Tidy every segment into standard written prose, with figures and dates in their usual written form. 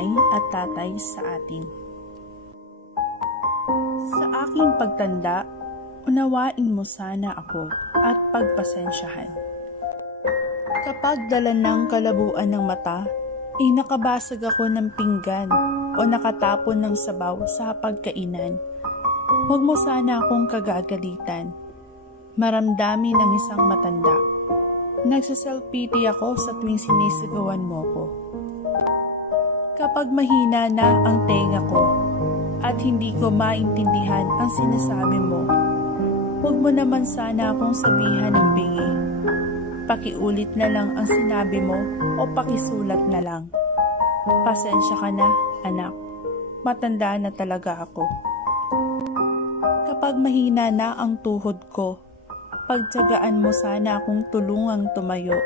nanay at tatay sa atin. Sa aking pagtanda, unawain mo sana ako at pagpasensyahan. Kapag dala ng kalabuan ng mata, nakabasag ako ng pinggan o nakatapon ng sabaw sa pagkainan. Huwag mo sana akong kagagalitan. Maramdamin ng isang matanda. Nagsaself-pity ako sa tuwing sinisigawan mo ko. Kapag mahina na ang tenga ko at hindi ko maintindihan ang sinasabi mo, huwag mo naman sana akong sabihan ng bingi. Pakiulit na lang ang sinabi mo o pakisulat na lang. Pasensya ka na, anak. Matanda na talaga ako. Kapag mahina na ang tuhod ko, pagtiyagaan mo sana akong tulungang tumayo.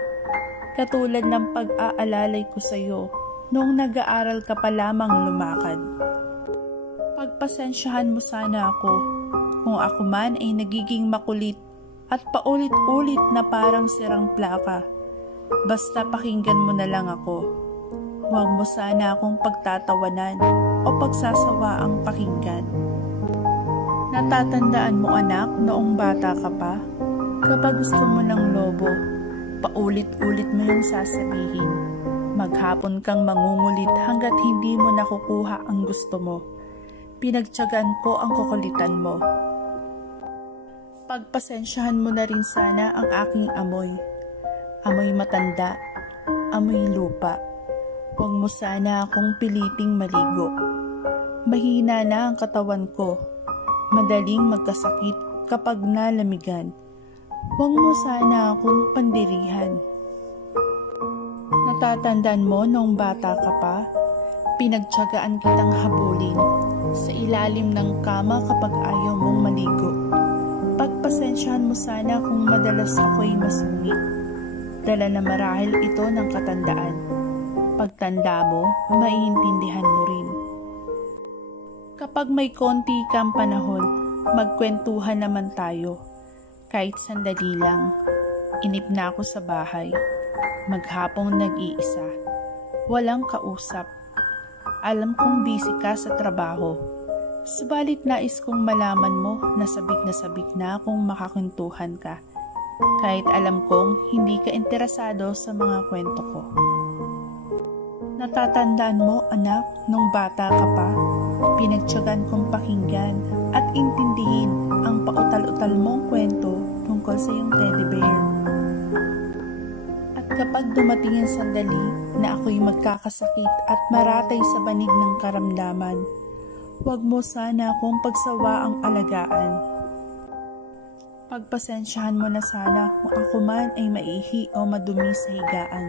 Katulad ng pag-aalalay ko sa iyo noong nag-aaral ka pa lamang lumakad. Pagpasensyahan mo sana ako kung ako man ay nagiging makulit at paulit-ulit na parang sirang plaka. Basta pakinggan mo na lang ako. Huwag mo sana akong pagtatawanan o pagsasawa ang pakinggan. Natatandaan mo anak noong bata ka pa? Kapag gusto mo ng lobo, paulit-ulit mo yung sasabihin. Maghapon kang mangungulit hanggat hindi mo nakukuha ang gusto mo. Pinagtiyagaan ko ang kukulitan mo. Pagpasensyahan mo na rin sana ang aking amoy. Amoy matanda, amoy lupa. Huwag mo sana akong piliting maligo. Mahina na ang katawan ko. Madaling magkasakit kapag nalamigan. Huwag mo sana akong pandirihan. Natatandaan mo noong bata ka pa? Pinagtiyagaan kitang habulin sa ilalim ng kama kapag ayaw mong maligo. Pagpasensyahan mo sana kung madalas ako'y masungit. Dala na marahil ito ng katandaan. Pagtanda mo, maiintindihan mo rin. Kapag may konti kang panahon, magkwentuhan naman tayo. Kahit sandali lang, inip na ako sa bahay. Maghapong nag-iisa. Walang kausap. Alam kong busy ka sa trabaho. Subalit nais kong malaman mo na sabik na akong makakwentuhan ka. Kahit alam kong hindi ka interesado sa mga kwento ko. Natatandaan mo anak, nung bata ka pa, pinagtiyagan kong pakinggan at intindihin ang pautal-utal mong kwento tungkol sa iyong teddy bear. At kapag dumating ang sandali na ako'y magkakasakit at maratay sa banig ng karamdaman, huwag mo sana akong pagsawaang alagaan. Pagpasensyahan mo na sana kung ako man ay maihi o madumi sa higaan.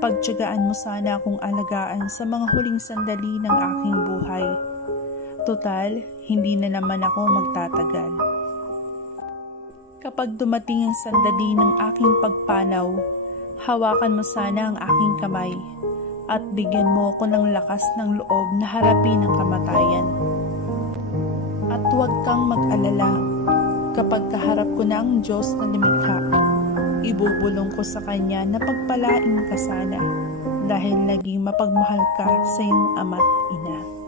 Pagtiyagaan mo sana akong alagaan sa mga huling sandali ng aking buhay. Total, hindi na naman ako magtatagal. Kapag dumating ang sandali ng aking pagpanaw, hawakan mo sana ang aking kamay at bigyan mo ako ng lakas ng loob na harapin ang kamatayan. At huwag kang mag-alala, kapag kaharap ko na ang Diyos na lumikha, ibubulong ko sa Kanya na pagpalain ka sana dahil naging mapagmahal ka sa iyong ama't ina.